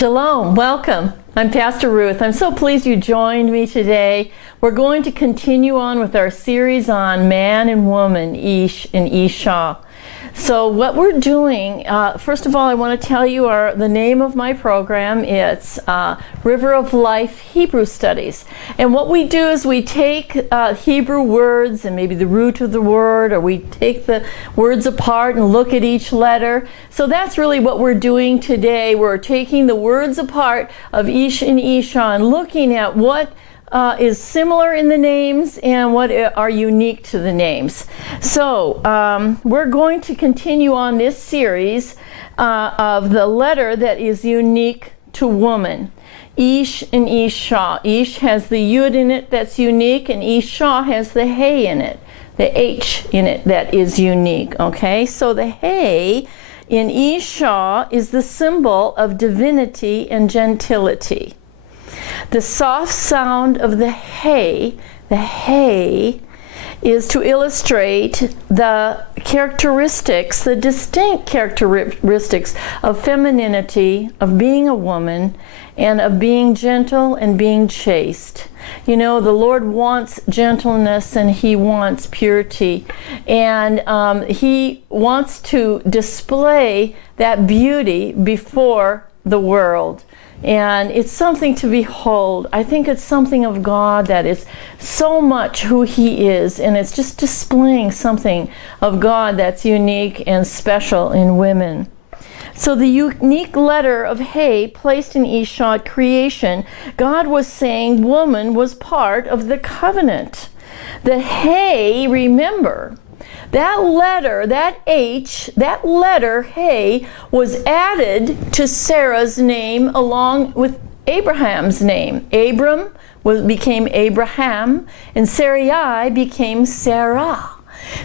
Shalom, welcome. I'm Pastor Ruth. I'm so pleased you joined me today. We're going to continue on with our series on man and woman, Ish and Ishah. So what we're doing, first of all, I want to tell you the name of my program. It's River of Life Hebrew Studies. And what we do is we take Hebrew words and maybe the root of the word, or we take the words apart and look at each letter. So that's really what we're doing today. We're taking the words apart of Ish and Ishah and looking at what is similar in the names and what are unique to the names. So we're going to continue on this series of the letter that is unique to woman. Ish and Ishah. Ish has the yud in it that's unique, and Ishah has the hey in it, the H in it that is unique. Okay, so the hey in Ishah is the symbol of divinity and gentility. The soft sound of the hey is to illustrate the characteristics, the distinct characteristics of femininity, of being a woman, and of being gentle and being chaste. You know, the Lord wants gentleness and He wants purity. And He wants to display that beauty before the world. And it's something to behold. I think it's something of God that is so much who He is, and it's just displaying something of God that's unique and special in women. So the unique letter of Hey placed in Ishah at creation, God was saying woman was part of the covenant. The Hey, remember, that letter, that H, that letter, Hey, was added to Sarah's name along with Abraham's name. Abram became Abraham, and Sarai became Sarah.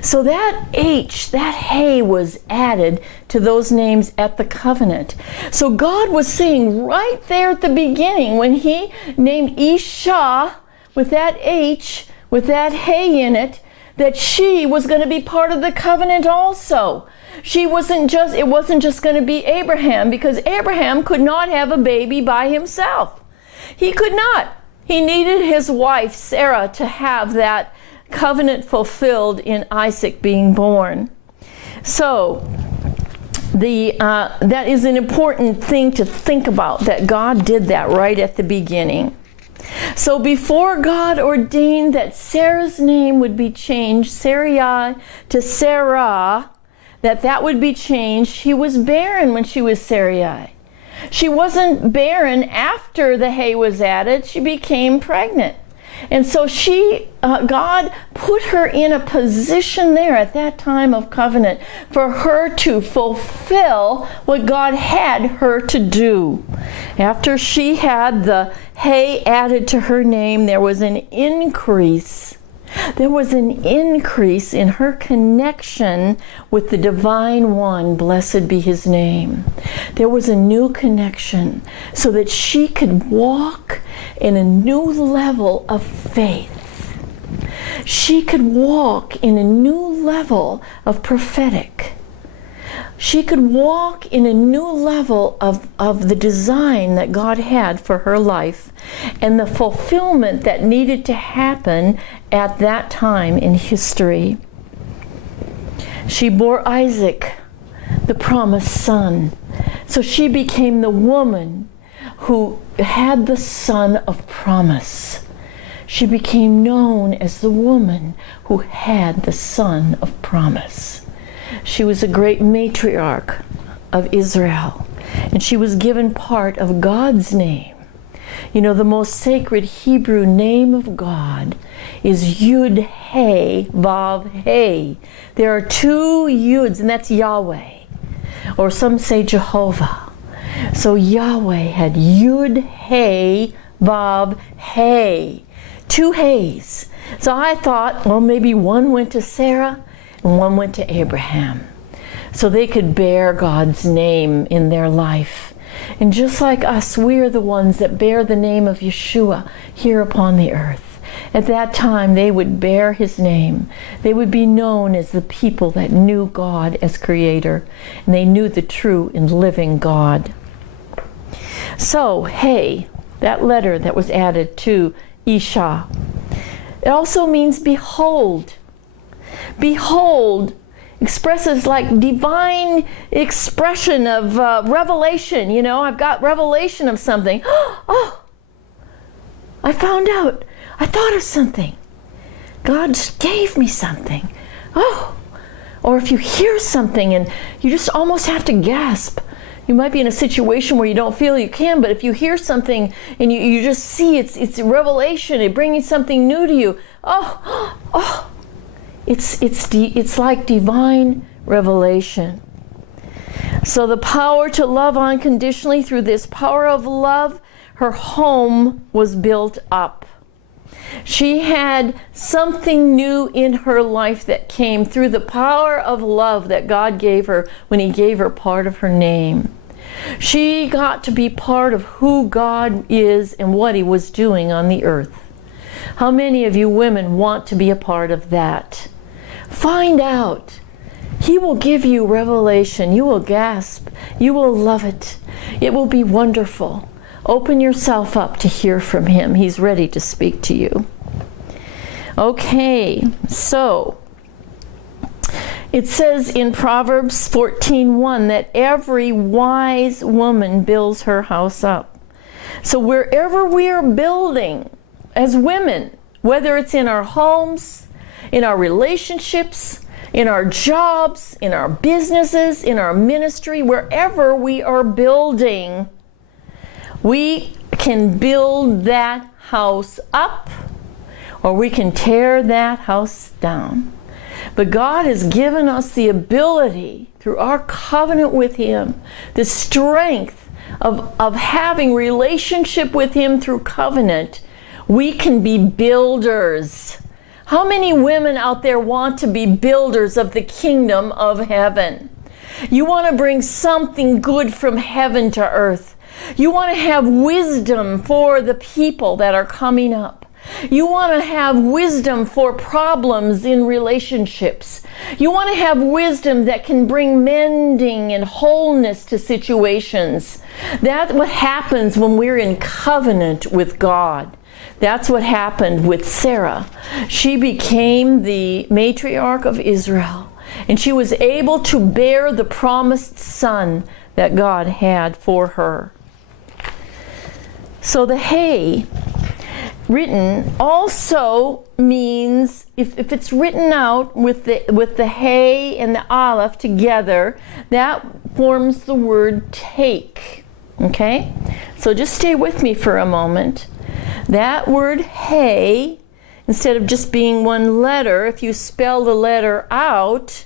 So that H, that Hey, was added to those names at the covenant. So God was saying right there at the beginning, when He named Ishah with that H, with that Hey in it, that she was going to be part of the covenant also. It wasn't just going to be Abraham, because Abraham could not have a baby by himself. He could not. He needed his wife, Sarah, to have that covenant fulfilled in Isaac being born. So that is an important thing to think about, that God did that right at the beginning. So before God ordained that Sarah's name would be changed, Sarai to Sarah, that would be changed, she was barren when she was Sarai. She wasn't barren after the Hey was added. She became pregnant. And so God put her in a position there at that time of covenant for her to fulfill what God had her to do. After she had the Hey added to her name, there was an increase. There was an increase in her connection with the Divine One, blessed be His name. There was a new connection so that she could walk in a new level of faith. She could walk in a new level of prophetic. She could walk in a new level of the design that God had for her life and the fulfillment that needed to happen at that time in history. She bore Isaac, the promised son. So she became the woman who had the son of promise. She became known as the woman who had the son of promise. She was a great matriarch of Israel, and she was given part of God's name. You know, the most sacred Hebrew name of God is Yud Hey Vav Hey. There are two Yuds, and that's Yahweh, or some say Jehovah. So Yahweh had Yud Hey Vav Hey, two Heys. So I thought, well, maybe one went to Sarah and one went to Abraham, so they could bear God's name in their life. And just like us, we are the ones that bear the name of Yeshua here upon the earth. At that time, they would bear His name. They would be known as the people that knew God as Creator, and they knew the true and living God. So, hey, that letter that was added to Ishah, it also means behold. Behold expresses like divine expression of revelation. You know, I've got revelation of something. Oh, I found out. I thought of something. God gave me something. Oh, or if you hear something and you just almost have to gasp. You might be in a situation where you don't feel you can, but if you hear something and you just see it's revelation, it bringing something new to you. Oh, it's like divine revelation. So the power to love unconditionally, through this power of love, her home was built up. She had something new in her life that came through the power of love that God gave her when He gave her part of her name. She got to be part of who God is and what He was doing on the earth. How many of you women want to be a part of that? Find out. He will give you revelation. You will gasp. You will love it. It will be wonderful. Open yourself up to hear from Him. He's ready to speak to you. Okay, so it says in Proverbs 14:1 that every wise woman builds her house up. So wherever we are building as women, whether it's in our homes, in our relationships, in our jobs, in our businesses, in our ministry, wherever we are building, we can build that house up or we can tear that house down. But God has given us the ability, through our covenant with Him, the strength of having relationship with Him through covenant. We can be builders. How many women out there want to be builders of the kingdom of heaven? You want to bring something good from heaven to earth. You want to have wisdom for the people that are coming up. You want to have wisdom for problems in relationships. You want to have wisdom that can bring mending and wholeness to situations. That's what happens when we're in covenant with God. That's what happened with Sarah. She became the matriarch of Israel, and she was able to bear the promised son that God had for her. So the hay written also means, if it's written out with the hay and the aleph together, that forms the word take. Okay? So just stay with me for a moment. That word hay, instead of just being one letter, if you spell the letter out,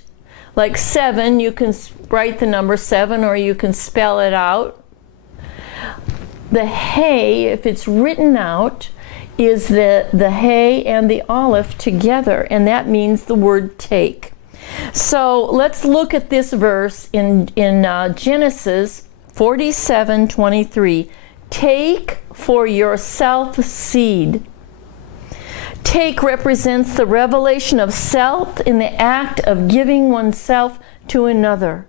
like 7, you can write the number 7 or you can spell it out. The hay, if it's written out, is the hay and the aleph together, and that means the word take. So let's look at this verse in Genesis 47:23. Take for yourself seed. Take represents the revelation of self in the act of giving oneself to another.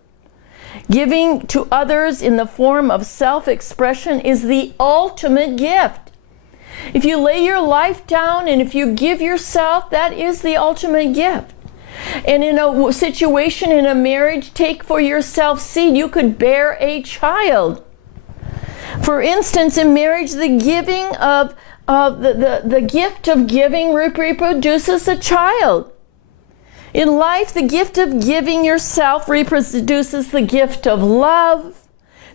Giving to others in the form of self-expression is the ultimate gift. If you lay your life down and if you give yourself, that is the ultimate gift. And in a situation, in a marriage, take for yourself seed. You could bear a child. For instance, in marriage, the giving of the gift of giving reproduces a child. In life, the gift of giving yourself reproduces the gift of love,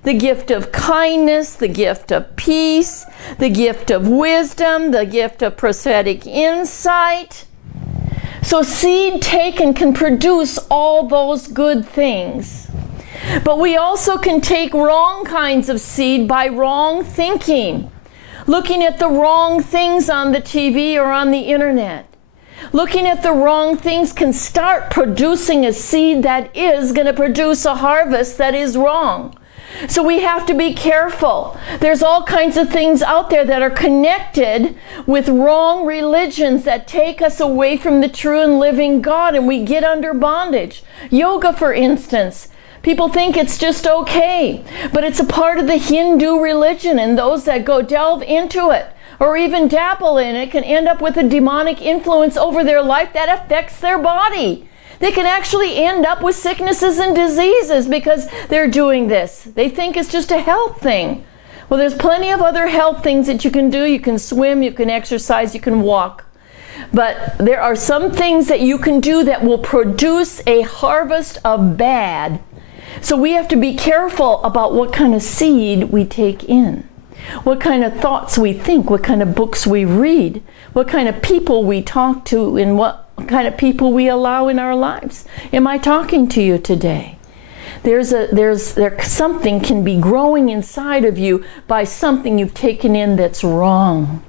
the gift of kindness, the gift of peace, the gift of wisdom, the gift of prophetic insight. So seed taken can produce all those good things. But we also can take wrong kinds of seed by wrong thinking, looking at the wrong things on the TV or on the internet. Looking at the wrong things can start producing a seed that is going to produce a harvest that is wrong. So we have to be careful. There's all kinds of things out there that are connected with wrong religions that take us away from the true and living God, and we get under bondage. Yoga, for instance. People think it's just okay, but it's a part of the Hindu religion, and those that go delve into it or even dabble in it can end up with a demonic influence over their life that affects their body. They can actually end up with sicknesses and diseases because they're doing this. They think it's just a health thing. Well, there's plenty of other health things that you can do. You can swim, you can exercise, you can walk. But there are some things that you can do that will produce a harvest of bad. So we have to be careful about what kind of seed we take in, what kind of thoughts we think, what kind of books we read, what kind of people we talk to, and what kind of people we allow in our lives. Am I talking to you today? Something can be growing inside of you by something you've taken in that's wrong.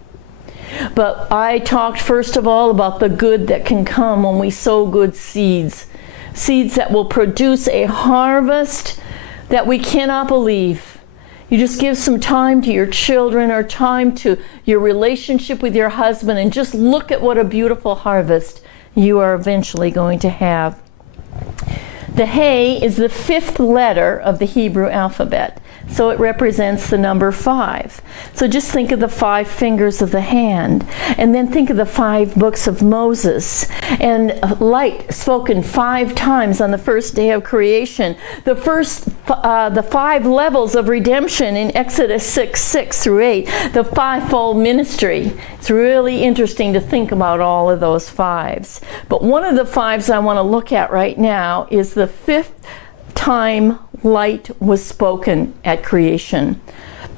But I talked first of all about the good that can come when we sow good seeds. Seeds that will produce a harvest that we cannot believe. You just give some time to your children or time to your relationship with your husband and just look at what a beautiful harvest you are eventually going to have. The Hey is the 5th letter of the Hebrew alphabet, so it represents the number 5. So just think of the 5 fingers of the hand, and then think of the 5 books of Moses, and light spoken 5 times on the first day of creation. The 5 levels of redemption in Exodus 6 through 8, the 5-fold ministry. It's really interesting to think about all of those 5s. But one of the 5s I want to look at right now is the 5th time light was spoken at creation.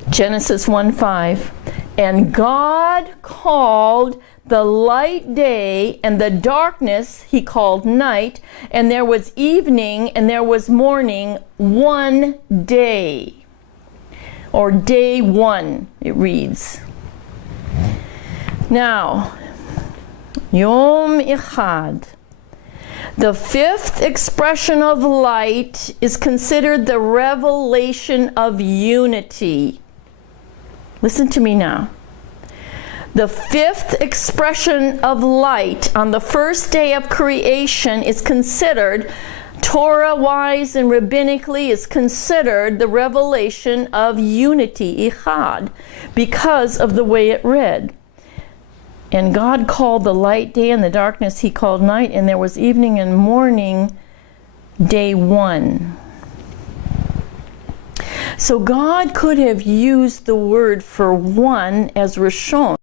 Genesis 1:5. And God called the light day, and the darkness he called night, and there was evening and there was morning, one day. Or day 1, it reads. Now, Yom Echad. The 5th expression of light is considered the revelation of unity. Listen to me now. The 5th expression of light on the first day of creation is considered, Torah-wise and rabbinically, is considered the revelation of unity, Echad, because of the way it read. And God called the light day, and the darkness he called night, and there was evening and morning, day 1. So God could have used the word for one as Rishon.